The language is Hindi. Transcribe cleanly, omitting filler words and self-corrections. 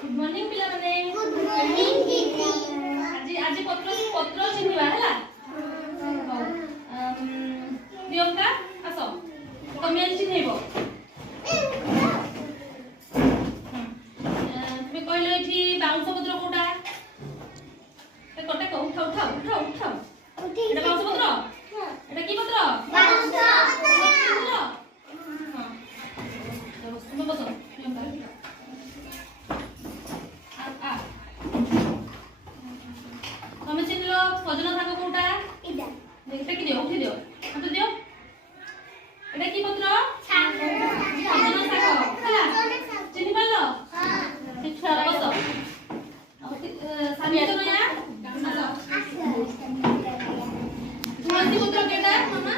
गुड मॉर्निंग पिला माने गुड मॉर्निंग दीदी आज आज पत्र चिन्हवा हला प्रियंका आसो तमे आज चिन्हैबो तुमे कहलो एठी बाउंस पत्र कोटा ते कोटा को उठाओ एटा बाउंस पत्र एटा की पत्र बाउंस पत्र हां तुमे बसो प्रियंका तमे चिन्हलो सजना शाग कोटा इदा देखते कि दियो उठी दियो हाथ दियो एटा की पत्र सजना शाग हला चिन्हि पालो हां ठीक छा बसो सामिया तो नया आसो तुलसी पत्र केटा मामा